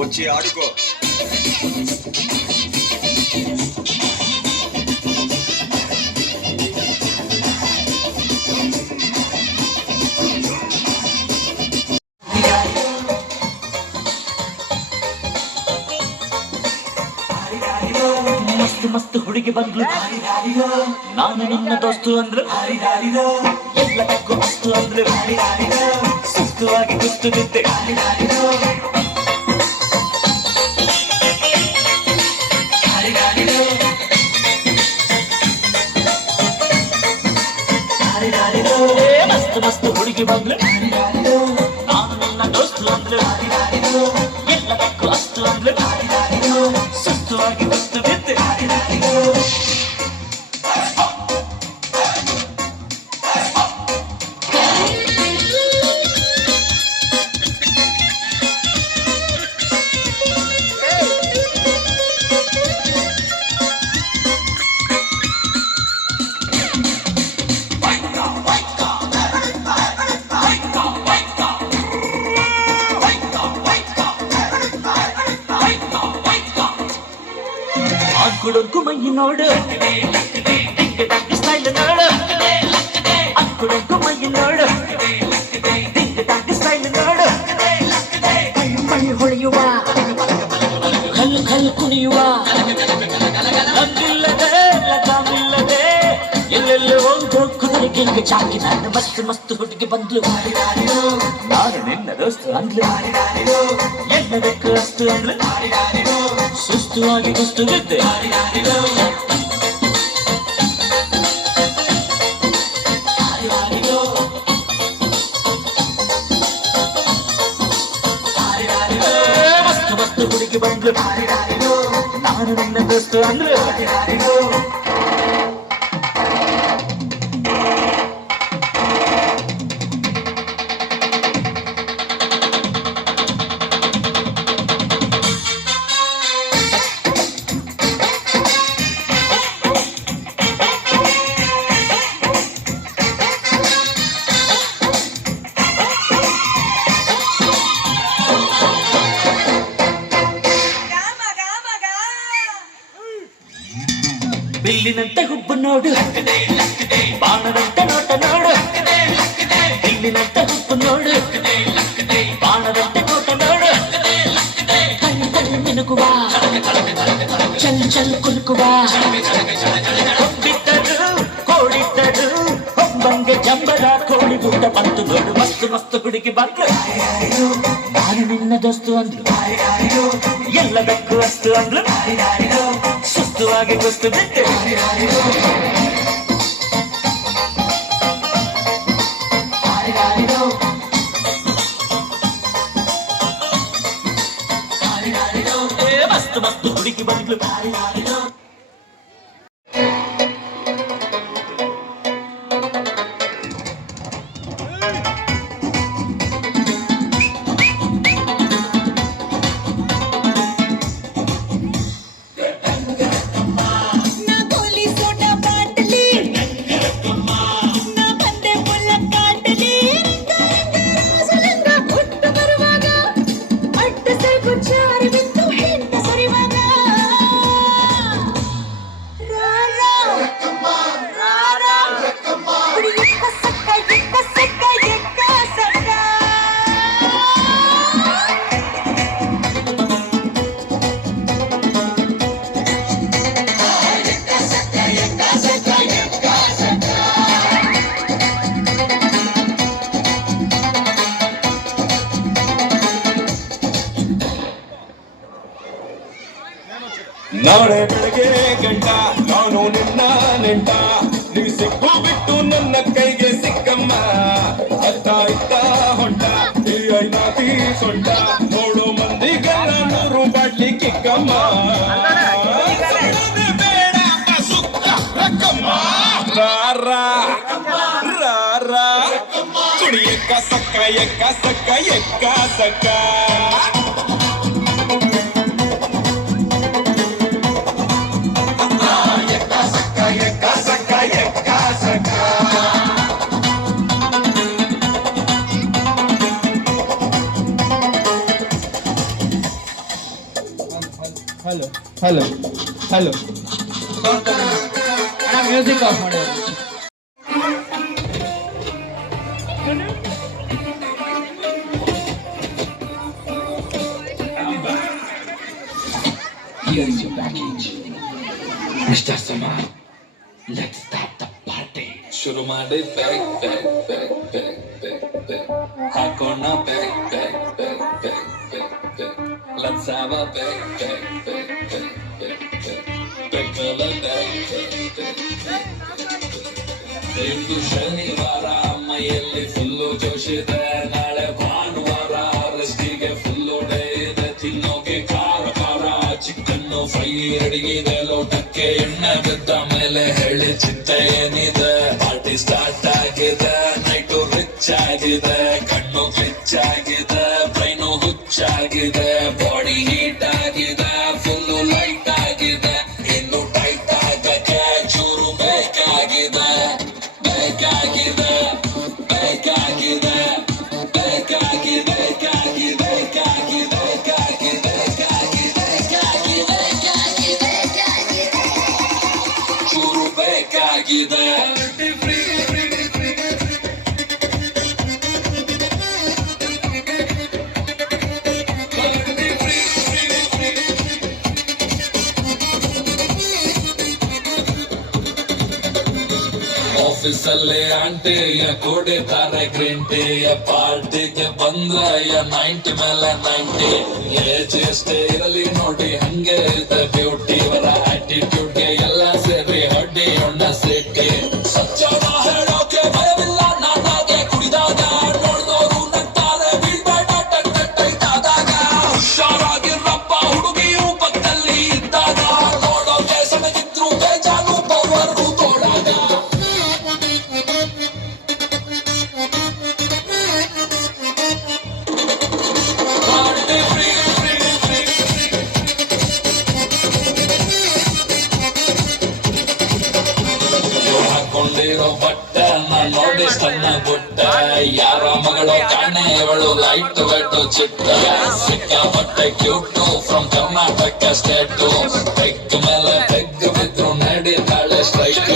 వచ్చి ఆడుకో. ಮಸ್ತ್ ಮಸ್ತ್ ಹುಡುಗಿ ಬಂದ್ಲು, ನಾನು ನಿನ್ನ ದೋಸ್ತು ಅಂದ್ರು, ಎಲ್ಲದಕ್ಕೂ ಮಸ್ತು ಅಂದ್ರು, ಸುಸ್ತುವಾಗಿ ಕುಸ್ತುತ್ತಿದ್ದೆ. ಮಸ್ತ್ ಮಸ್ತ್ ಹುಡುಗಿ ಬಂದ್ಲು, ನಾನು ನಿನ್ನ ದೋಸ್ತು ಅಂದ್ರು, ಎಲ್ಲದಕ್ಕೂ ಅಸ್ತು ಅಂದ್ರು, ಸುಸ್ತುವಾಗಿ ಕುಸ್ತು ಬಿದ್ದೆ. ಅಂಕುಡೊಂಕು ಮೈ ನೋಡು, ಟಿಂಗ್ ಟಾಂಗ್ ಸ್ಟೈಲ್ ನೋಡು, ಅಂಕುಡೊಂಕು ಮೈ ನೋಡು, ಟಿಂಗ್ ಟಾಂಗ್ ಸ್ಟೈಲ್ ನೋಡು, ಮೈ ಹೊಳೆಯುವ, ಕಲ್ಲು ಕಲ್ಲು ಕುಣಿಯುವ, ಲಗ್ಗಿಲ್ಲದೆ ಲಗಾಮಿಲ್ಲದೆ ಎಲ್ಲೆಲ್ಲಿ ಹೋಗ್ಬೇಕು ಗಿಂಗ ಚಾಕಿ. ನಾನು ಮಸ್ತ್ ಮಸ್ತ್ ಹುಡುಗಿ ಬಂದ್ಲು, ನಾನು ನಿನ್ನ ದೋಸ್ತು ಅಂದ್ಲು, ಎಲ್ಲದಕ್ಕೂ ಅಸ್ತು ಅಂದ್ಲು, ಸುಸ್ತುವಾಗಿ ಕುಸ್ತು ಬಿದ್ದೆ. ಮಸ್ತ್ ಮಸ್ತ್ ಹುಡುಗಿ ಬಂದ್ಲು, ನಾನು ನಿನ್ನ ದೋಸ್ತು ಅಂದ್ಲು. ಬಿಲ್ಲಿನಂತೆ ಹುಬ್ಬು ನೋಡು, ಬಾಣದಂತೆ ನೋಟ ನೋಡು, ಬಿಲ್ಲಿನಂತೆ ಹುಬ್ಬು ನೋಡು, ಬಾಣದಂತೆ ನೋಟ ನೋಡು, ಕಣ್ಣು ಕಣ್ಣು ಮಿನುಗುವ, ಚಲ್ ಚಲ್ ಕುಲುಕುವ, ಹೊಂಬಿದ್ದರು ಕೋಡಿದ್ದರು ಹೊಂಬಂಗೆ ಜಂಬದ ಕೋಳಿ ಊಟ ಬಂತು ನೋಡು. ಮಸ್ತ್ ಮಸ್ತ್ ಹುಡುಗಿ ಬಂದ್ಲು, ನಾನು ನಿನ್ನ ದೋಸ್ತು ಅಂದ್ಲು, ಎಲ್ಲದಕ್ಕೂ ಅಸ್ತು ಅಂದ್ಲು, ಸುಸ್ತುವಾಗಿ ಕುಸ್ತು ಬಿಟ್ಟೆ. ಮಸ್ತ್ ಮಸ್ತ್ ಹುಡುಗಿ ಬಂದ್ಲು. ನಾಳೆ ಬೆಳಗ್ಗೆ ಗಂಟ ನಾನು ನಿನ್ನ ನೆಂಟ, ನೀವು ಸಿಕ್ಕು ಬಿಟ್ಟು ನನ್ನ ಕೈಗೆ ಸಿಕ್ಕಮ್ಮ, ಅತ್ತ ಇತ್ತ ಹೊಂಟ ಐನಾತಿ ಸೊಂಟ, ನೋಡು ಮಂದಿಗಳ 100 ಬಾಟ್ಲಿ ಕಿಕ್ಕಮ್ಮ, ಬೇಡ ಸುಕ್ಕ ರಕ್ಕಮ್ಮ, ರಾರ ರಾರ ಕುಡಿ ಎಕ್ಕ ಸಕ್ಕ ಎಕ್ಕ ಸಕ್ಕ ಎಕ್ಕ ಸಕ್ಕ. ಹಲೋ ಹಲೋ ಹಲೋ ಅಣ್ಣ ಮ್ಯೂಸಿಕ್ ಆಫ್ ಮಾಡಿ Here's your package. Mr. Sama, let's start the party. ಶುರು ಮಾಡಿ bag bag bag bag bag bag ಹಾಕೋಣ bag bag bag bag bag bag let's have a bag bag bag bag bag bag bag ಮೇಲೆ bag bag ಇಂದು ಶನಿವಾರ ಮೈಯಲ್ಲಿ full ಜೋಶಿದೆ ನಾಳೆ ಭಾನುವಾರ ರಸ್ಟಿಗೆ full day ಇದೆ ತಿನ್ನೋಕೆ ಖಾರ ಖಾರ ಚಿಕನ್ನು ಫ್ರೈ ರೆಡಿಗಿದೆ ಲೋಟಕ್ಕೆ ಎಣ್ಣೆ ಬಿದ್ದ ಮೇಲೆ ಹೇಳಿ ಚಿಂತೆ ಏನಿದೆ ಪಾರ್ಟಿ ಸ್ಟಾರ್ಟ್ ಆಗಿದೆ ನೈಟು ರಿಚ್ ಆಗಿದೆ ಕಣ್ಣು ಕ್ಲಿಚ್ ಆಗಿದೆ ಬ್ರೈನು ಹುಚ್ಚಾಗಿದೆ ಬಾಡಿ ಹೀಟ್ ಆಗಿದೆ ಫುಲ್ಲು ಲೈಟ್ ಆಗಿದೆ ಇನ್ನು ಟೈಟ್ ಆಗಕ್ಕೆ ಚೂರು ಬೇಕಾಗಿದೆ ಬೇಕಾಗಿದೆ ಬೇಕಾಗಿದೆ ಬೇಕಾಗಿದೆ ಬೇಕಾಗಿದೆ ಬೇಕಾಗಿದೆ ಚೂರು ಬೇಕಾಗಿದೆ ಆಫೀಸಲ್ಲಿ ಆಂಟಿಯ ಕುಡಿತಾರೆ ಗ್ರೀನ್ ಟೀಯ ಪಾರ್ಟಿಗೆ ಬಂದ್ರೆ 90 ಮೇಲೆ 90 ಏಜ್ ಎಷ್ಟೇ ಇರಲಿ ನೋಡಿ ಹಂಗೆ ಇದೆ ಬ್ಯೂಟಿ ಅವರ ಆಟಿಟ್ಯೂಡ್ಗೆ ಎಲ್ಲ ಸೇರಿ ಹಡ್ಡಿ ಹೊಣ್ಣ ಸಿಟ್ಟಿ ಸತ್ಯನ ಹೇಳೋಕೆ ಭಯವಿಲ್ಲ ನಾನಾಗೆ ಕುಡಿದಾಗ ನೋಡ್ದೋರು ನಗ್ತಾರೆ ಬೀಳ್ಬೇಡ ಟೈಟ್ ಆದಾಗ ಹುಷಾರಾಗಿರಪ್ಪ ಹುಡುಗಿಯು ಪಕ್ಕದಲ್ಲಿ ಇದ್ದಾಗ ನೋಡೋಕೆ ಸಮಗಿದ್ರು ಬೇಜಾನು ಪವರು ತೋಡಾಗ ಹಾಕೊಂಡಿರೋ ಬಟ್ಟ ನಾನ್ ನೋಡಿ ಸಣ್ಣ ಬುಟ್ಟ ಯಾರ ಮಗಳು ಕಾಣೆ ಇವಳು ಲೈಟ್ ವೆಟ್ ಚಿಟ್ಟ ಸಿಕ್ಕಾಪಟ್ಟೆ cute from Karnataka state beg ಮೇಲೆ ಬೆಗ್ ಬಿದ್ರು ನಡೀತಾಳೆ ಸ್ಟ್ರೈಟ್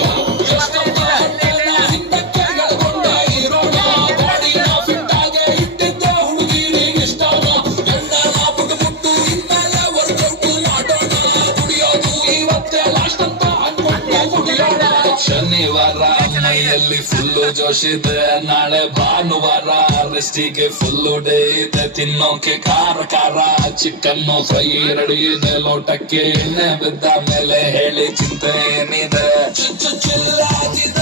ಶನಿವಾರ ಮೈಯಲ್ಲಿ ಫುಲ್ಲು ಜೋಶಿದೆ ನಾಳೆ ಭಾನುವಾರ ರೆಸ್ಟಿಗೆ ಫುಲ್ಲು ಡೇ ಇದೆ ತಿನ್ನೋಕೆ ಖಾರ ಖಾರ ಚಿಕನ್ನು ಫ್ರೈ ರೆಡಿ ಇದೆ ಲೋಟಕ್ಕೆ ಎಣ್ಣೆ ಬಿದ್ದ ಮೇಲೆ ಹೇಳಿ ಚಿಂತೆ ಏನಿದೆ ಚಿಲ್ಲಾಗಿದೆ